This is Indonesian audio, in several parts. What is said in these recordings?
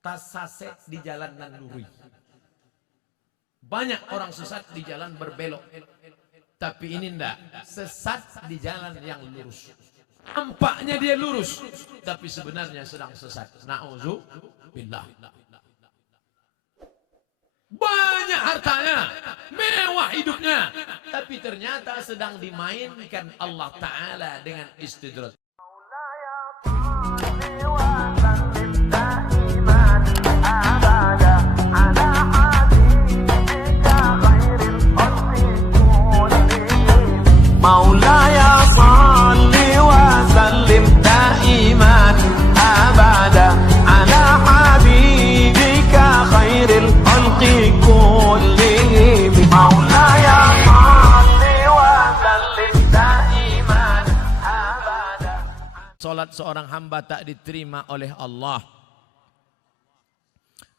tasase di jalan nan lurus. Banyak orang sesat di jalan berbelok. Tapi ini enggak, sesat di jalan yang lurus. Nampaknya dia lurus, tapi sebenarnya sedang sesat. Na'udzubillah. Banyak hartanya, mewah hidupnya, tapi ternyata sedang dimainkan Allah Ta'ala dengan istidraj. Maulaya salli wa sallim daiman abada ala habibika khairil khalqi kullihim. Maulaya salli wa sallim daiman abada. Salat seorang hamba tak diterima oleh Allah.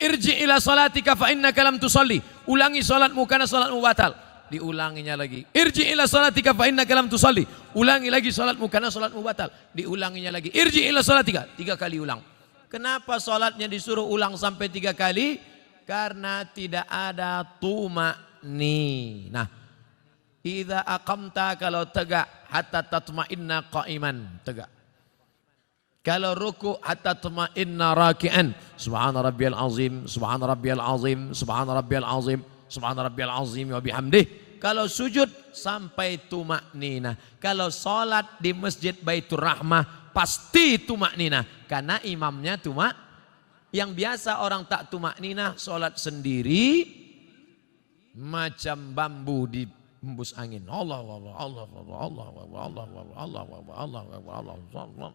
Irji ila salatika fa innaka lam tusalli. Ulangi salatmu karena salatmu batal. Diulanginya lagi. Irji ila salatika fa innaka lam tusalli. Ulangi lagi salatmu karena salatmu batal. Diulanginya lagi. Irji ila salatika. 3 kali ulang. Kenapa salatnya disuruh ulang sampai 3 kali? Karena tidak ada tuma'ninah. Idza aqamta, kalau tegak, hatta tatma'inna qa'iman, tegak. Kalau ruku, hatta tatma'inna raki'an. Subhana rabbiyal azim, subhana rabbiyal azim, subhana rabbiyal azim, subhana rabbiyal azim wa bihamdih. Kalau sujud sampai tuma'ninah. Kalau salat di Masjid Baitur Rahmah pasti tuma'ninah. Karena imamnya yang biasa orang tak tuma'ninah salat sendiri macam bambu di hembus angin. Allah Allah Allah Allah Allah Allah Allah Allah Allah Allah.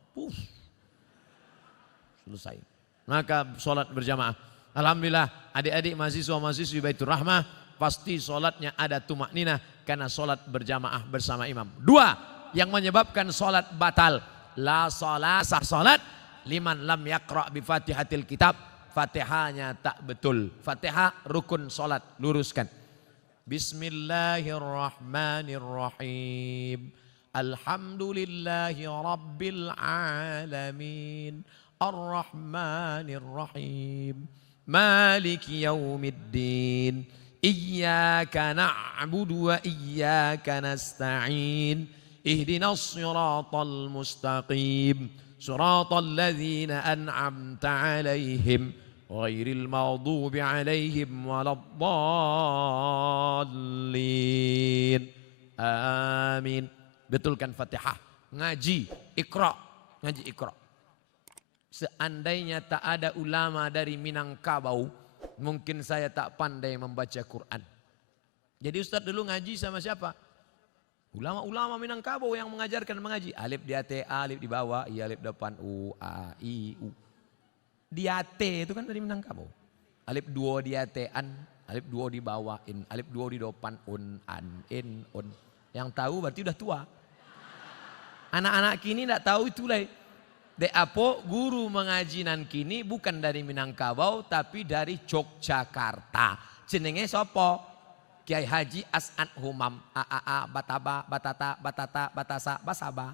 Selesai. Maka salat berjamaah. Alhamdulillah adik-adik mahasiswa-mahasiswi Baitur Rahmah pasti solatnya ada tumakninah karena solat berjamaah bersama imam. 2 yang menyebabkan solat batal. La solat, sah solat liman lam yaqra' bi fatihatil kitab. Fatihahnya tak betul. Fatihah rukun solat, luruskan. Bismillahirrahmanirrahim. Alhamdulillahi rabbil alamin. Ar-Rahmanirrahim. Maliki yaumiddin. Iyyaka na'budu wa iyyaka nasta'in. Ihdinas siratal mustaqim. Siratal ladzina an'amta 'alaihim ghairil maghdubi 'alaihim waladdallin. Amin. Betulkan Fatihah. Ngaji Iqra. Ngaji Iqra. Seandainya tak ada ulama dari Minangkabau, mungkin saya tak pandai membaca Quran. Jadi Ustadz dulu ngaji sama siapa? Ulama-ulama Minangkabau yang mengajarkan mengaji. Alif di atas, alif di bawah, i alif depan, u, a, i, u. Di atas itu kan dari Minangkabau. Alif 2 di atas, an, alif 2 di bawah, in, alif 2 di depan, un, an, in, un. Yang tahu berarti udah tua. Anak-anak kini tidak tahu itulah. De apo guru mengaji nan kini bukan dari Minangkabau tapi dari Yogyakarta. Jenenge sopo? Kiai Haji As'ad Humam. A bataba batata batata batasa basaba.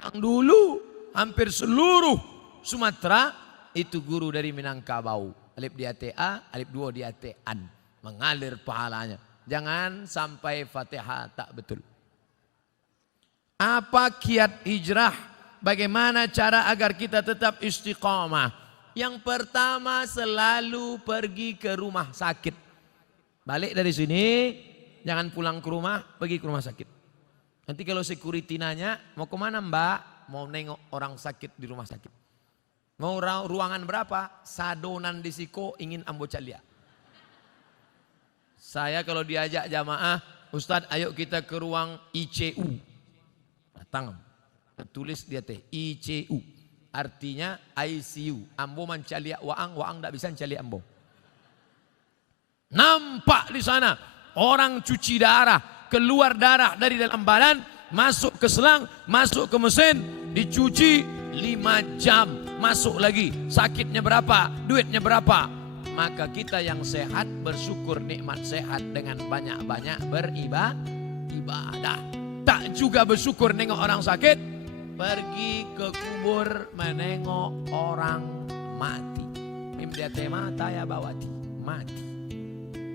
Yang dulu hampir seluruh Sumatera itu guru dari Minangkabau. Alif di atas a, alif 2 di atas an. Mengalir pahalanya. Jangan sampai Fatihah tak betul. Apa kiat hijrah? Bagaimana cara agar kita tetap istiqamah? Yang pertama selalu pergi ke rumah sakit. Balik dari sini, jangan pulang ke rumah, pergi ke rumah sakit. Nanti kalau security nanya, mau kemana mbak? Mau nengok orang sakit di rumah sakit. Mau ruangan berapa? Sadonan disiko ingin ambo calia. Saya kalau diajak jamaah, Ustadz ayo kita ke ruang ICU. Datang, tulis dia teh ICU, artinya ICU. Ambo mencaliak waang tak bisa mencaliak ambo. Nampak di sana orang cuci darah, keluar darah dari dalam badan, masuk ke selang, masuk ke mesin, dicuci 5 jam, masuk lagi. Sakitnya berapa? Duitnya berapa? Maka kita yang sehat bersyukur nikmat sehat dengan banyak-banyak beribadah. Tak juga bersyukur nengok orang sakit, pergi ke kubur menengok orang mati. Mimpi dia mata ya bawati, mati.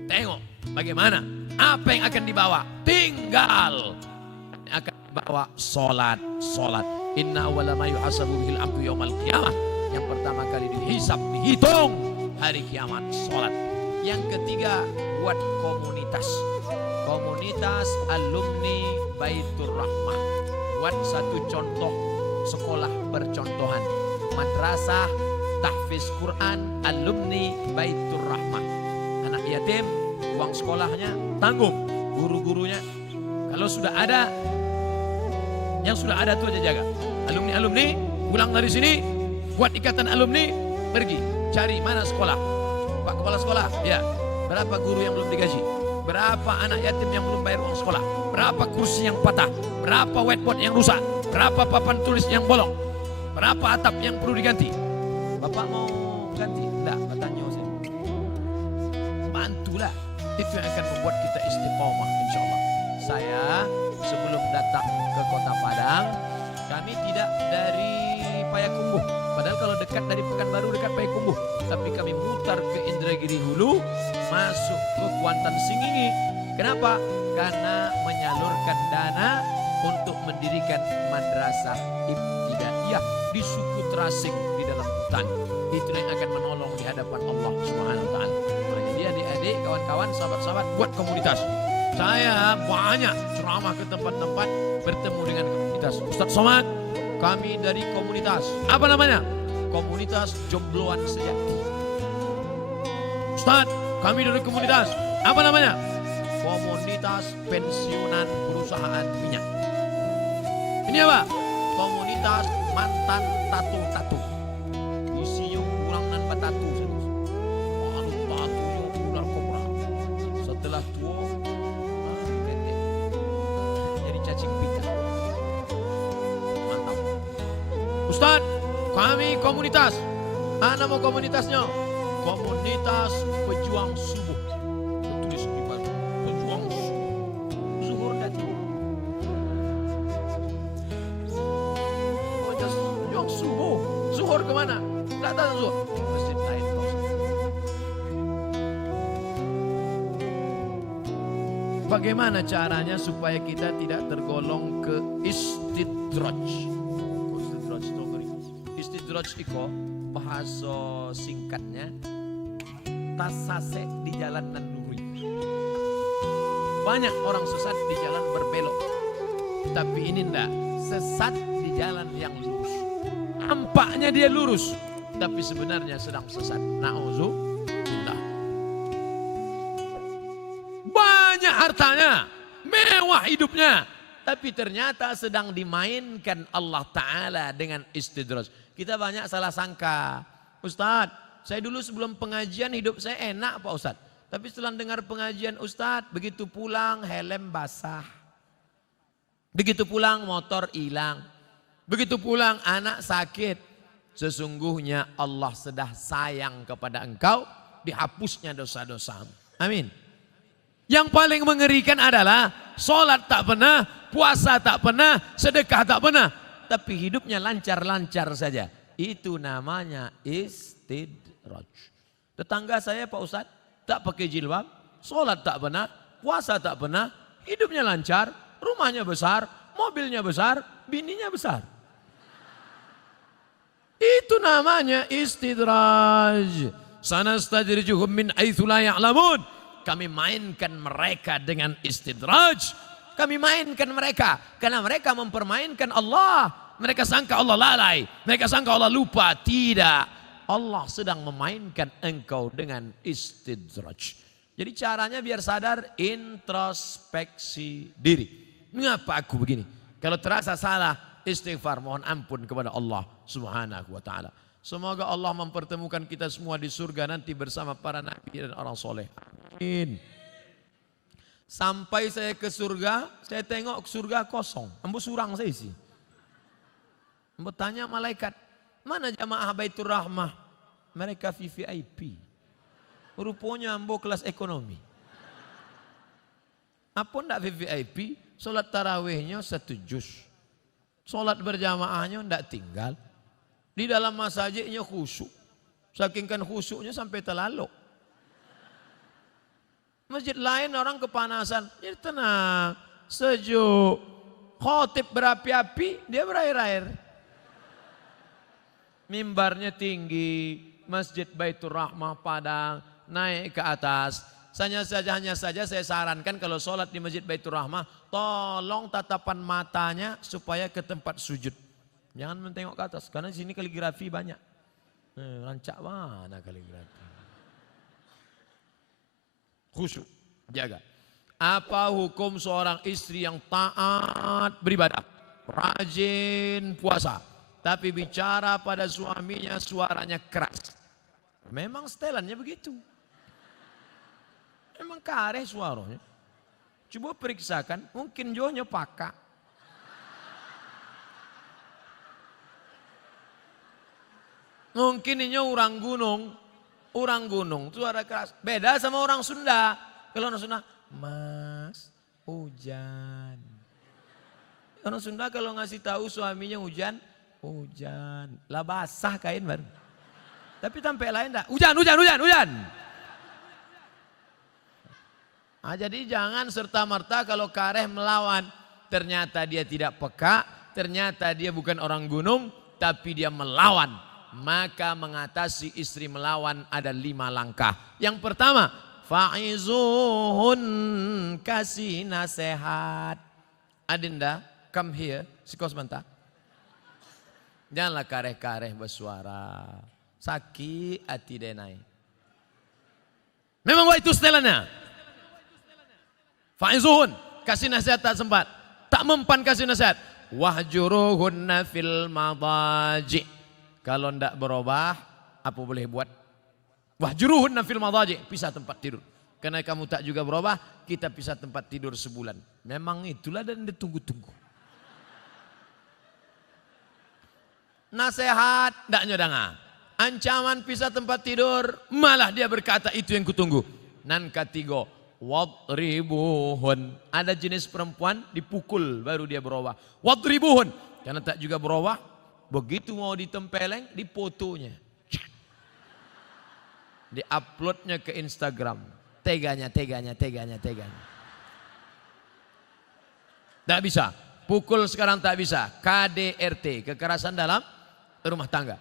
Tengok bagaimana, apa yang akan dibawa? Tinggal akan dibawa solat. Inna awwala ma yuhasabu bihil abdu yaumal qiyamah. Yang pertama kali dihisab, dihitung hari kiamat, solat. Yang ketiga, buat komunitas. Komunitas alumni Baitur Rahmah. Buat satu contoh sekolah bercontohan. Madrasah tahfiz Quran alumni Baitur Rahmah. Anak yatim, uang sekolahnya tanggung, guru-gurunya. Kalau sudah ada, yang sudah ada tuh aja jaga. Alumni pulang dari sini, buat ikatan alumni, pergi cari mana sekolah. Pak kepala sekolah, ya, berapa guru yang belum digaji? Berapa anak yatim yang belum bayar uang sekolah? Berapa kursi yang patah? Berapa whiteboard yang rusak? Berapa papan tulis yang bolong? Berapa atap yang perlu diganti? Bapak mau ganti? Enggak, katanya saya. Bantulah. Itu yang akan membuat kita istiqomah insya Allah. Saya sebelum datang ke Kota Padang, kami tidak dari Payakumbuh. Padahal kalau dekat dari Pekanbaru dekat Payakumbuh. Tapi kami mutar ke Indragiri Hulu, masuk ke Kuantan Singingi. Kenapa? Karena menyalurkan dana untuk mendirikan madrasah ibtidaiyah di suku terasing di dalam hutan. Itu yang akan menolong di hadapan Allah Subhanahu wa taala. Jadi adik-adik, kawan-kawan, sahabat-sahabat, buat komunitas. Saya banyak ceramah ke tempat-tempat, bertemu dengan komunitas. Ustaz Somad, kami dari komunitas. Apa namanya? Komunitas Jombloan Sejati. Ustaz, kami dari komunitas. Apa namanya? Komunitas Pensiunan Perusahaan Minyak. Ini apa? Komunitas Mantan Tatu-Tatu. Isinya pulang dan batatu. Anu tatunya ular kobra. Setelah tua, pendek. Jadi cacing pita. Mantap. Ustaz, kami komunitas. Nama komunitasnya? Komunitas Pejuang Subuh. Tertulis di bawah. Pejuang Subuh. Zuhur datang. Pejuang Subuh. Zuhur kemana? Tak tahu Zuhur. Masjid lain. Bagaimana caranya supaya kita tidak tergolong ke istidraj? Istidraj itu bahasa singkatnya tasase di jalan nan lurus. Banyak orang sesat di jalan berbelok, tapi ini enggak, sesat di jalan yang lurus. Nampaknya dia lurus, tapi sebenarnya sedang sesat. Na'udzubillah. Banyak hartanya, mewah hidupnya, tapi ternyata sedang dimainkan Allah Ta'ala dengan istidraj. Kita banyak salah sangka. Ustadz, saya dulu sebelum pengajian hidup saya enak Pak Ustadz. Tapi setelah dengar pengajian Ustadz, begitu pulang helm basah. Begitu pulang motor hilang. Begitu pulang anak sakit. Sesungguhnya Allah sudah sayang kepada engkau, dihapusnya dosa-dosamu. Amin. Yang paling mengerikan adalah sholat tak pernah, puasa tak pernah, sedekah tak pernah. Tapi hidupnya lancar-lancar saja. Itu namanya istidraj. Tetangga saya Pak Ustadz tak pakai jilbab, sholat tak pernah, puasa tak pernah, hidupnya lancar, rumahnya besar, mobilnya besar, bininya besar. Itu namanya istidraj. Sanastajrijuhum min haitsu la ya'lamun. Kami mainkan mereka dengan istidraj. Kami mainkan mereka karena mereka mempermainkan Allah. Mereka sangka Allah lalai, mereka sangka Allah lupa. Tidak, Allah sedang memainkan engkau dengan istidraj. Jadi caranya biar sadar, introspeksi diri. Mengapa aku begini? Kalau terasa salah, istighfar, mohon ampun kepada Allah Subhanahu wa taala. Semoga Allah mempertemukan kita semua di surga nanti bersama para nabi dan orang soleh. Amin. Sampai saya ke surga, saya tengok surga kosong. Ambo surang saya isi. Ambo tanya malaikat, mana jamaah Baitur Rahmah? Mereka VVIP. Rupanya ambo kelas ekonomi. Apa ndak VVIP? Salat tarawihnya 1 juz. Sholat berjamaahnya tidak tinggal. Di dalam masjidnya khusyuk. Saking kan khusyuknya sampai terlalu. Masjid lain orang kepanasan. Jadi tenang, sejuk. Khotib berapi-api, dia berair-air. Mimbarnya tinggi, Masjid Baitur Rahmah Padang, naik ke atas. Hanya saja saya sarankan kalau sholat di Masjid Baitur Rahmah, tolong tatapan matanya supaya ke tempat sujud. Jangan mentengok ke atas, karena di sini kaligrafi banyak. Rancak mana kaligrafi. Khusyuk, jaga. Apa hukum seorang istri yang taat beribadah, rajin puasa, tapi bicara pada suaminya suaranya keras? Memang setelannya begitu. Memang kareh suaranya. Coba periksakan, mungkin jonya pakak. Mungkin ini orang gunung suara keras. Beda sama orang Sunda. Kalau orang Sunda, Mas, hujan. Orang Sunda kalau ngasih tahu suaminya hujan. Lah basah kain baru. Tapi tampil lain enggak? Hujan. Nah, jadi jangan serta-merta kalau kareh melawan. Ternyata dia tidak peka, ternyata dia bukan orang gunung, tapi dia melawan. Maka mengatasi istri melawan ada 5 langkah. Yang pertama, fa'izuhun, kasih nasihat. Adinda, come here, sikos sebentar. Janganlah kareh-kareh bersuara. Sakit hati denai. Memang itu setelannya. Fa'izuhun, kasih nasihat tak sempat. Tak mempan kasih nasihat. Wahjuruhunna fil madaji. Kalau tidak berubah, apa boleh buat? Wahjuruhunna fil madaji, pisah tempat tidur. Karena kamu tak juga berubah, kita pisah tempat tidur sebulan. Memang itulah dan ditunggu-tunggu. Nasihat, tidak nyodanga. Ancaman pisah tempat tidur, malah dia berkata itu yang kutunggu. Nan ketiga, wadribuhun. Ada jenis perempuan dipukul baru dia berubah. Wadribuhun. Karena tak juga berubah, begitu mau ditempeleng, difotonya. Di-uploadnya ke Instagram. Teganya. Tak bisa. Pukul sekarang tak bisa. KDRT, kekerasan dalam rumah tangga.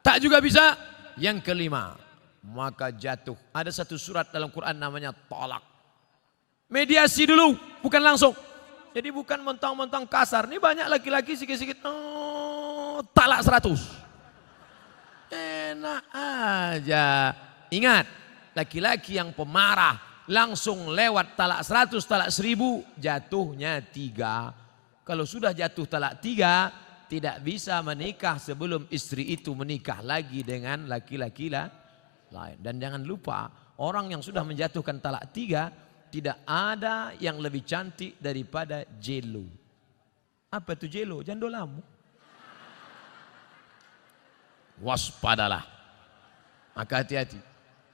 Tak juga bisa. Yang kelima, maka jatuh. Ada satu surat dalam Quran namanya tolak. Mediasi dulu, bukan langsung. Jadi bukan mentang-mentang kasar. Ini banyak laki-laki sikit-sikit, talak 100. Enak aja. Ingat, laki-laki yang pemarah langsung lewat talak 100, talak 1000, jatuhnya 3. Kalau sudah jatuh talak 3, tidak bisa menikah sebelum istri itu menikah lagi dengan laki-laki lain. Dan jangan lupa, orang yang sudah menjatuhkan talak 3, tidak ada yang lebih cantik daripada Jelo. Apa itu Jelo? Jandolamu. Waspadalah. Maka hati-hati.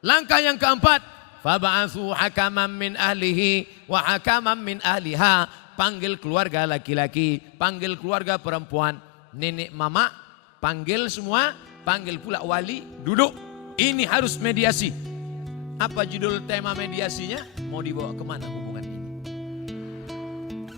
Langkah yang keempat, fab'atsu hakaman min ahlihi wa hakaman min ahliha. Panggil keluarga laki-laki, panggil keluarga perempuan, nenek mama, panggil semua, panggil pula wali, duduk. Ini harus mediasi. Apa judul tema mediasinya? Mau dibawa kemana hubungan ini?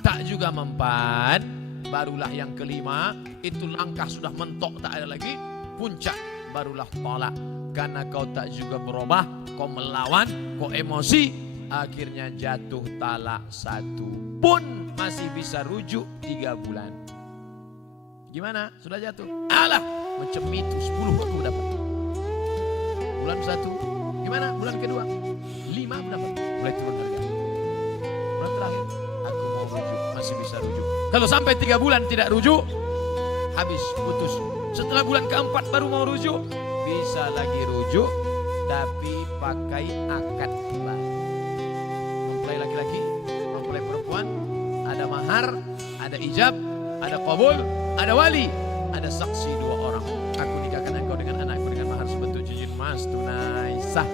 Tak juga mempan, barulah yang kelima, itu langkah sudah mentok tak ada lagi, puncak barulah tolak. Karena kau tak juga berubah, kau melawan, kau emosi, akhirnya jatuh talak 1 pun masih bisa rujuk 3 bulan. Gimana? Sudah jatuh? Alah, macam itu 10 aku dapat. Bulan 1, gimana? Bulan kedua 5 aku dapat. Mulai turun harga. Bulan terakhir aku mau rujuk, masih bisa rujuk. Kalau sampai 3 bulan tidak rujuk, habis, putus. Setelah bulan keempat baru mau rujuk, bisa lagi rujuk, tapi pakai akad baru. Mempelai laki-laki, mempelai perempuan, ada mahar, ada ijab, ada qabul, ada wali, ada saksi 2 orang. Aku nikahkan engkau dengan anakku dengan mahar sebentuk cincin emas tunai sah.